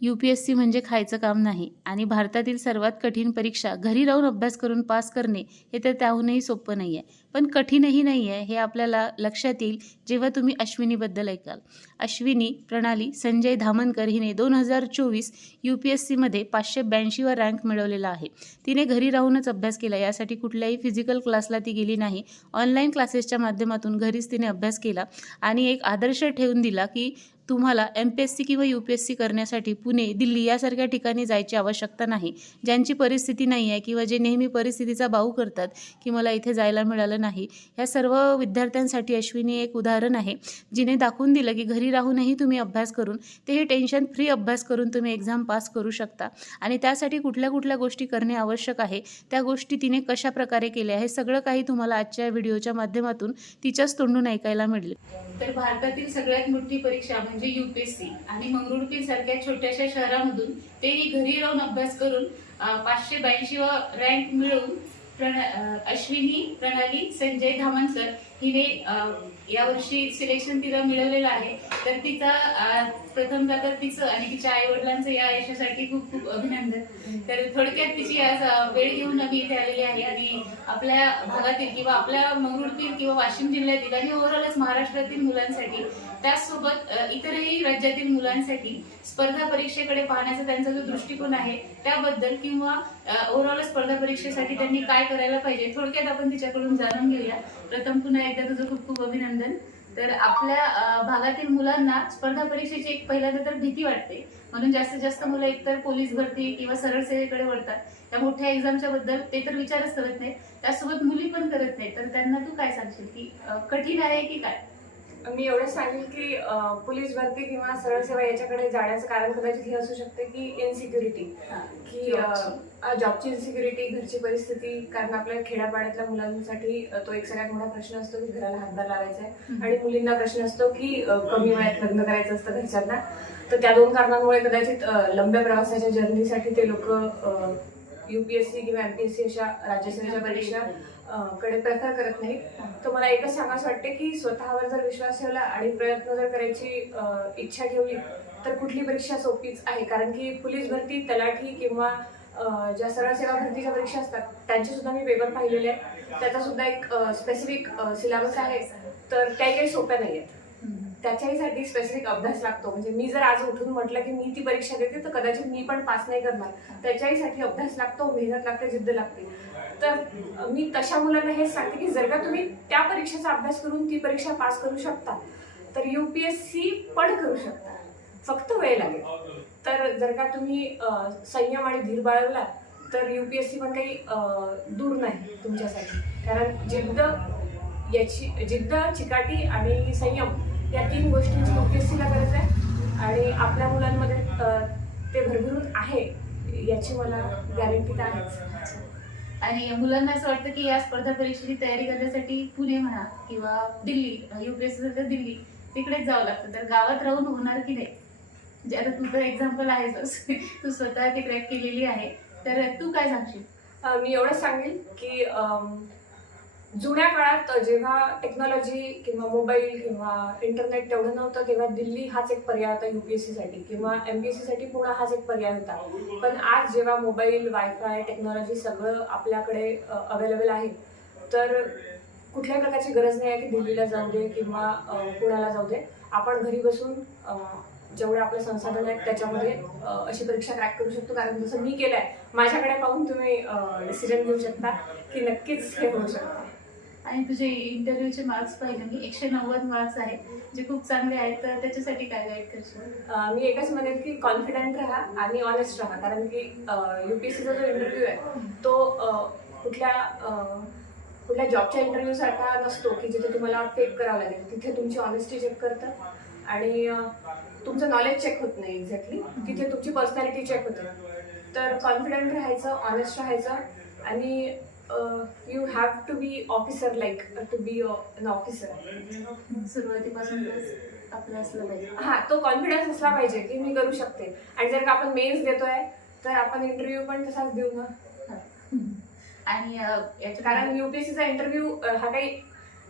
You P S C म्हणजे खायचं काम नाही. आणि भारतातील सर्वात कठीण परीक्षा घरी राहून अभ्यास करून पास करणे हे तर त्याहूनही सोपं नाही आहे पण कठीणही नाही आहे हे आपल्याला लक्षात येईल जेव्हा तुम्ही अश्विनीबद्दल ऐकाल. अश्विनी प्रणाली संजय धामनकर हिने दोन हजार चोवीस यू पी एस सीमध्ये पाचशे ब्याऐंशीवर रँक मिळवलेला आहे. तिने घरी राहूनच अभ्यास केला यासाठी कुठल्याही फिजिकल क्लासला ती गेली नाही. ऑनलाईन क्लासेसच्या माध्यमातून घरीच तिने अभ्यास केला आणि एक आदर्श ठेवून दिला की तुम्हाला एम पी एस सी किंवा यू पी एस सी करण्यासाठी पुणे दिल्ली यासारख्या ठिकाणी जायची आवश्यकता नाही. ज्यांची परिस्थिती नाही आहे किंवा जे नेहमी परिस्थितीचा बाऊ करतात की मला इथे जायला मिळालं नाही ह्या सर्व विद्यार्थ्यांसाठी अश्विनी एक उदाहरण आहे. जिने दाखवून दिलं की घरी राहूनही तुम्ही अभ्यास करून तेही टेन्शन फ्री अभ्यास करून तुम्ही एक्झाम पास करू शकता. आणि त्यासाठी कुठल्या कुठल्या गोष्टी करणे आवश्यक आहे त्या गोष्टी तिने कशा प्रकारे केल्या हे सगळं काही तुम्हाला आजच्या व्हिडिओच्या माध्यमातून तिच्याच तोंडून ऐकायला मिळेल. तर भारतातील सगळ्यात मोठी परीक्षा म्हणजे म्हणजे यू पी एस सी आणि मंगरुळपीर सारख्या छोट्याशा शहरामधून तेही घरी राहून अभ्यास करून पाचशे ब्याऐंशी व रँक मिळवून प्रण अश्विनी प्रणाली संजय धामणकर हिने यावर्षी सिलेक्शन तिला मिळवलेलं आहे. तर तिचा अं, तर तिचं आणि तिच्या आई वडिलांचं या यशासाठी खूप खूप अभिनंदन. तर थोडक्यात तिची आज वेळ घेऊन आम्ही इथे आलेली आहे आणि आपल्या भागातील किंवा आपल्या मंगरुळपीर किंवा वाशिम जिल्ह्यातील आणि ओव्हरऑलच महाराष्ट्रातील मुलांसाठी त्याचसोबत इतरही राज्यातील मुलांसाठी स्पर्धा परीक्षेकडे पाहण्याचा त्यांचा जो दृष्टिकोन आहे त्याबद्दल किंवा ओव्हरऑल स्पर्धा परीक्षेसाठी त्यांनी काय करायला पाहिजे थोडक्यात आपण तिच्याकडून जाणून घेऊया. प्रथम पुन्हा एकदा तुझं खूप खूप अभिनंदन. तर आपल्या भागातील मुलांना स्पर्धा परीक्षेची एक पहिल्यांदा तर भीती वाटते. म्हणून जास्तीत जास्त मुलं एकतर पोलीस भरती किंवा सरळ सेवेकडे वळतात. त्या मोठ्या एक्झामच्या बद्दल ते तर विचारच करत नाही त्यासोबत मुली पण करत नाही तर त्यांना तू काय सांगशील की कठीण आहे की काय? मी एवढंच सांगेल की पोलीस भरती किंवा सरळ सेवा याच्याकडे जाण्याचं कारण कदाचित हे असू शकते की इनसिक्युरिटी की जॉबची इन्सिक्युरिटी घरची परिस्थिती कारण आपल्या खेड्यापाड्यातल्या मुलांसाठी तो एक सगळ्यात मोठा प्रश्न असतो की घराला हातभार लावायचा आहे. आणि मुलींना प्रश्न असतो की कमी वयात लग्न करायचं असतं घरच्यांना. तर त्या दोन कारणांमुळे कदाचित लंब्या प्रवासाच्या जर्नीसाठी ते लोक युपीएससी किंवा एमपीएससी अशा राज्यसेवेच्या परीक्षा कडे प्रेफर करत नाहीत. तर मला एकच सांगायचं वाटते की स्वतःवर जर विश्वास ठेवला आणि प्रयत्न जर करायची इच्छा ठेवली तर कुठली परीक्षा सोपीच आहे? कारण की पोलीस भरती तलाठी किंवा ज्या सरळ सेवा भरतीच्या परीक्षा असतात त्यांचे सुद्धा मी पेपर पाहिलेले आहेत. त्याचा सुद्धा एक स्पेसिफिक सिलेबस आहे. तर त्याही काही सोप्या नाही आहेत त्याच्याहीसाठी स्पेसिफिक अभ्यास लागतो. म्हणजे मी जर आज उठून म्हटलं की मी ती परीक्षा देते तर कदाचित मी पण पास नाही करणार. त्याच्याहीसाठी अभ्यास लागतो मेहनत लागते जिद्द लागते. तर मी तशा मुलांना हेच सांगते की जर का तुम्ही त्या परीक्षेचा अभ्यास करून ती परीक्षा पास करू शकता तर यू पी एस सी पण करू शकता. फक्त वेळ लागेल. तर जर का तुम्ही संयम आणि धीर बाळगला तर यू पी एस सी पण काही दूर नाही तुमच्यासाठी. कारण जिद्द याची जिद्द चिकाटी आणि संयम या तीन गोष्टींची युपीएससीला गरज आहे. आणि आपल्या मुलांमध्ये ते भरभरून आहे याची मला गॅरंटी तर आहेच. आणि मुलांना असं वाटतं की या स्पर्धा परीक्षेची तयारी करण्यासाठी पुणे म्हणा किंवा दिल्ली युपीएससी तर दिल्ली तिकडेच जावं लागतं. तर गावात राहून होणार की नाही? म्हणजे आता तू तर एक्झाम्पल आहेच तू स्वतः ते क्रॅक केलेली आहे. तर तू काय सांगशील? मी एवढंच सांगेल की जुन्या काळात जेव्हा टेक्नॉलॉजी किंवा मोबाईल किंवा इंटरनेट तेवढं नव्हतं तेव्हा दिल्ली हाच एक पर्याय होता युपीएससी साठी किंवा एमपीएससी साठी पुणे हाच एक पर्याय होता. पण आज जेव्हा मोबाईल वायफाय टेक्नॉलॉजी सगळं आपल्याकडे अवेलेबल आहे तर कुठल्याही प्रकारची गरज नाही आहे की दिल्लीला जाऊ दे किंवा पुण्याला जाऊ दे. आपण घरी बसून जेवढे आपले संसाधन आहेत त्याच्यामध्ये अशी परीक्षा क्रॅक करू शकतो. कारण जसं मी केलं आहे माझ्याकडे पाहून तुम्ही डिसिजन घेऊ शकता की नक्कीच हे होऊ शकतं. आणि तुझे इंटरव्ह्यूचे मार्क्स पाहिले मी एकशे नव्वद मार्क्स आहेत जे खूप चांगले आहेत तर त्याच्यासाठी काय गाईड करशील? मी एकच म्हणेन की कॉन्फिडंट राहा आणि ऑनेस्ट राहा. कारण की यू पी सीचा जो इंटरव्ह्यू आहे तो कुठल्या कुठल्या जॉबच्या इंटरव्ह्यूसारखा नसतो की जिथे तुम्हाला फेक करावं लागेल. तिथे तुमची ऑनेस्टी चेक करतं आणि तुमचं नॉलेज चेक होत नाही एक्झॅक्टली तिथे तुमची पर्सनॅलिटी चेक होते. तर कॉन्फिडंट राहायचं ऑनेस्ट राहायचं. आणि you have to be officer like to be an officer सुरुवातीपासून आपलं असलं पाहिजे. हा तो कॉन्फिडन्स असला पाहिजे की मी करू शकते. आणि जर का आपण मेन्स देतोय तर आपण इंटरव्ह्यू पण तसाच देऊ ना. आणि याच्या कारण युपीएससीचा इंटरव्ह्यू हा काही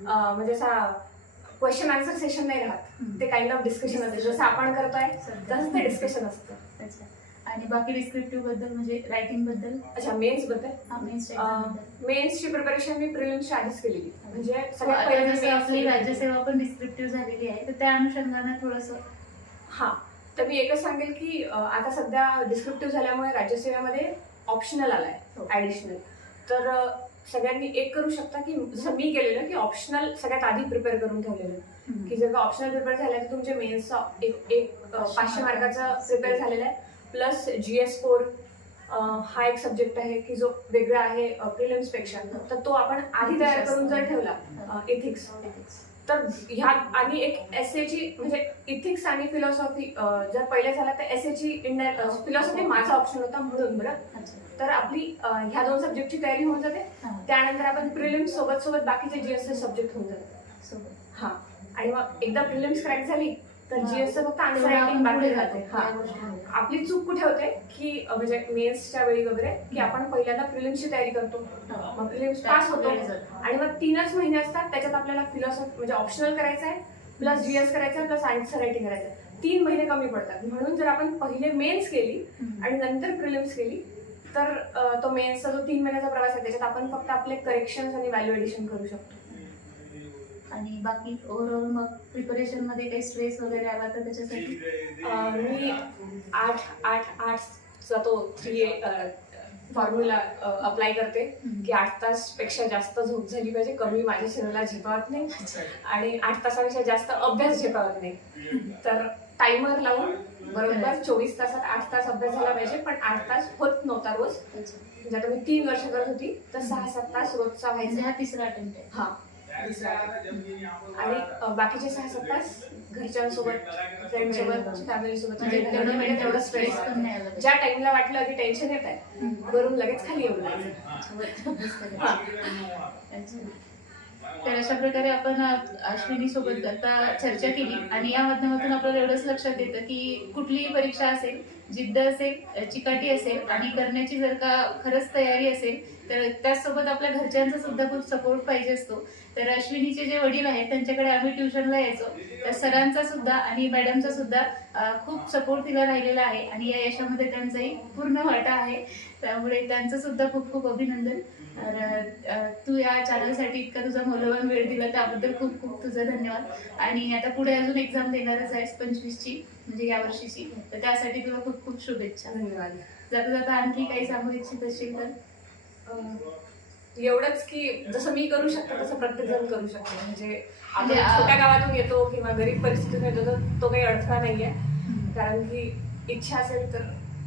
म्हणजे असा क्वेश्चन आन्सर सेशन नाही राहत. ते काइंड ऑफ डिस्कशन असते. जसं आपण करतोय तसंच ते डिस्कशन असतं. अच्छा. आणि बाकी डिस्क्रिप्टिव्हबद्दल म्हणजे रायटिंगबद्दल? अच्छा मेन्सबद्दल? हा मेन्स मेन्सची प्रिपरेशन मी प्रिलिम्सच्या आधीच केलेली. म्हणजे सगळ्यात आपली राज्यसेवा पण डिस्क्रिप्टिव्ह झालेली आहे तर त्या अनुषंगाने थोडस. हा. तर मी एकच सांगेल की आता सध्या डिस्क्रिप्टिव्ह झाल्यामुळे राज्यसेवेमध्ये ऑप्शनल आलाय हो. ऍडिशनल तर सगळ्यांनी एक करू शकता की जसं मी केलेलं की ऑप्शनल सगळ्यात आधी प्रिपेअर करून ठेवलेलं. की जर का ऑप्शनल प्रिपेअर झालं तर तुमच्या मेन्सचा एक एक पाचशे मार्काचा प्रिपेअर झालेला आहे. प्लस जी एस फोर हा एक सब्जेक्ट आहे की जो वेगळा आहे प्रिलिम्सपेक्षा. तर तो आपण आधी तयार करून जर ठेवला इथिक्स तर ह्या आणि एक एस ची म्हणजे इथिक्स आणि फिलॉसॉफी जर पहिले झाला तर एस ची इंडियन फिलॉसॉफी माझा ऑप्शन होता म्हणून बरं. तर आपली ह्या दोन सब्जेक्टची तयारी होऊन जाते. त्यानंतर आपण प्रिलिम्स सोबत सोबत बाकीचे जीएसचे सब्जेक्ट होऊन जाते. हा. आणि मग एकदा प्रिलिम्स क्रॅक झाली तर जीएसचं फक्त रायटिंग बाकी राहते. हा. आपली चूक कुठे होते? की म्हणजे मेन्सच्या वेळी वगैरे की आपण पहिल्यांदा प्रिलिम्सची तयारी करतो. मग प्रिलिम्स पास होतो. आणि मग तीनच महिने असतात त्याच्यात आपल्याला फिलॉसॉफी म्हणजे ऑप्शनल करायचं आहे प्लस जीएस करायचं प्लस आन्सर रायटिंग करायचं आहे. तीन महिने कमी पडतात. म्हणून जर आपण पहिले मेन्स केली आणि नंतर प्रिलिम्स केली तर तो मेन्सचा जो तीन महिन्याचा प्रवास आहे त्याच्यात आपण फक्त आपले करेक्शन आणि व्हॅल्यू एडिशन करू शकतो. आणि बाकी ओव्हरऑल मग प्रिपरेशनमध्ये काही स्ट्रेस वगैरे आला तर त्याच्यासाठी मी आठ आठ आठचा तो थ्री फॉर्म्युला अप्लाय करते. की आठ तासपेक्षा जास्त झोप झाली पाहिजे. कमी माझ्या शरीराला झेपावत नाही. आणि आठ तासापेक्षा जास्त अभ्यास झेपावत नाही. तर टायमर लावून बरोबर चोवीस तासात आठ तास अभ्यास झाला पाहिजे. पण आठ तास होत नव्हता रोज. म्हणजे आता मी तीन वर्ष करत होती. तर सहा सात तास रोजचा म्हणजे व्हायचा हा तिसरा अटेम्प्ट हा. आणि बाकीचे सहा सात तास घरच्यांसोबत फ्रेंड सोबत फॅमिली सोबत म्हणजे तेवढं स्ट्रेस. ज्या टाइमला वाटलं की टेन्शन येत आहे. वरून लगेच खाली. अच्छा. तर अशा प्रकारे आपण अश्विनी सोबत आता चर्चा केली आणि या माध्यमातून आपल्याला एवढंच लक्षात येतं की कुठलीही परीक्षा असेल जिद्द असेल चिकाटी असेल आणि करण्याची जर का खरंच तयारी असेल तर त्याचसोबत आपल्या घरच्यांचा सुद्धा खूप सपोर्ट पाहिजे असतो. तर अश्विनीचे जे वडील आहेत त्यांच्याकडे आम्ही ट्युशनला यायचो. तर सरांचा सुद्धा आणि मॅडमचा सुद्धा खूप सपोर्ट तिला राहिलेला आहे आणि या यशामध्ये त्यांचाही पूर्ण वाटा आहे. त्यामुळे त्यांचं सुद्धा खूप खूप अभिनंदन. तर, तू या चॅनलसाठी इतका तुझा मौल्यवान वेळ दिला त्याबद्दल खूप खूप तुझा धन्यवाद. आणि आता पुढे अजून एक्झाम देणारच आहेस पंचवीसची म्हणजे या वर्षीची. तर त्यासाठी तुला खूप खूप शुभेच्छा. धन्यवाद. जाता जाता आणखी काही सांगू इच्छित असशील तर? एवढंच की जसं मी करू शकतो तसं प्रत्येक जण करू शकतो. म्हणजे आपण म्हणजे, छोट्या गावातून येतो किंवा गरीब परिस्थितीतून येतो तर तो काही अडथळा नाहीये. कारण की इच्छा असेल तर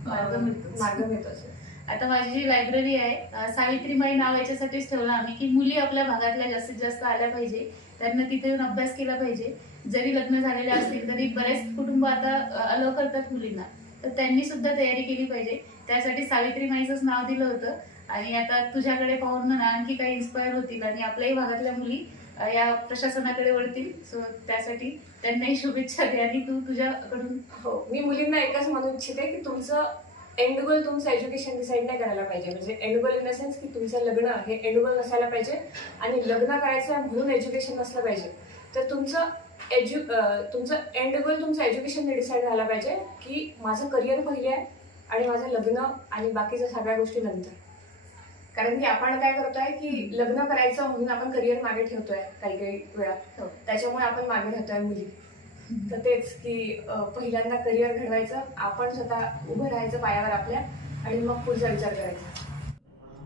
मार्ग अं, मिळतोच. मार्ग मिळतोच. आता माझी जी लायब्ररी आहे सावित्रीबाई नाव याच्यासाठीच ठेवलं आम्ही की मुली आपल्या भागातल्या जास्तीत जास्त आल्या पाहिजे. त्यांना तिथे येऊन अभ्यास केला पाहिजे. जरी लग्न झालेले असतील तरी बरेच कुटुंब आता अलो करतात मुलींना. तर त्यांनी सुद्धा तयारी केली पाहिजे. त्यासाठी सावित्रीमाईचंच नाव दिलं होतं. आणि आता तुझ्याकडे पाहून म्हणा आणखी काही इन्स्पायर होतील आणि आपल्याही भागातल्या मुली या प्रशासनाकडे वळतील. सो त्यासाठी त्यांनाही शुभेच्छा दे आणि तू तुझ्याकडून हो मी मुलींना एकच म्हणू इच्छिते की तुमचं एंड गोल तुमचं एज्युकेशन डिसाईड नाही करायला पाहिजे. म्हणजे end goal in the sense की तुमचं लग्न हे एंड गोल नसायला पाहिजे आणि लग्न करायचं आहे म्हणून एज्युकेशन नसलं पाहिजे. तर तुमचं एज्यु तुमचं एंड गोल तुमचं एज्युकेशनने डिसाईड झालं पाहिजे की माझं करिअर पहिले आहे आणि माझं लग्न आणि बाकीच्या सगळ्या गोष्टी नंतर. कारण की आपण काय करतोय की लग्न करायचं म्हणून आपण करिअर मागे ठेवतोय काही काही वेळा. हो. त्याच्यामुळे आपण मागे राहतोय मुली. तर तेच की पहिल्यांदा करिअर घडवायचं आपण स्वतः उभं राहायचं पायावर आपल्या आणि मग पुढचा विचार करायचा.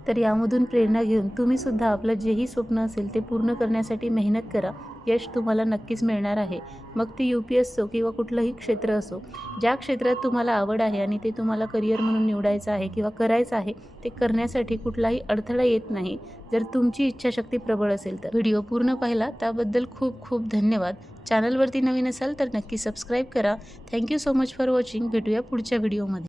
तर यामधून प्रेरणा घेऊन तुम्ही सुद्धा आपलं जेही स्वप्न असेल ते पूर्ण करण्यासाठी मेहनत करा. यश तुम्हाला नक्कीच मिळणार आहे. मग ती यू पी एस असो किंवा कुठलंही क्षेत्र असो ज्या क्षेत्रात तुम्हाला आवड आहे आणि ते तुम्हाला करिअर म्हणून निवडायचं आहे किंवा करायचं आहे ते करण्यासाठी कुठलाही अडथळा येत नाही. जर तुमची इच्छाशक्ती प्रबळ असेल तर. व्हिडिओ पूर्ण पाहिला त्याबद्दल खूप खूप धन्यवाद. चॅनलवरती नवीन असाल तर नक्की सबस्क्राईब करा. Thank you so much for watching. भेटूया पुढच्या व्हिडिओमध्ये.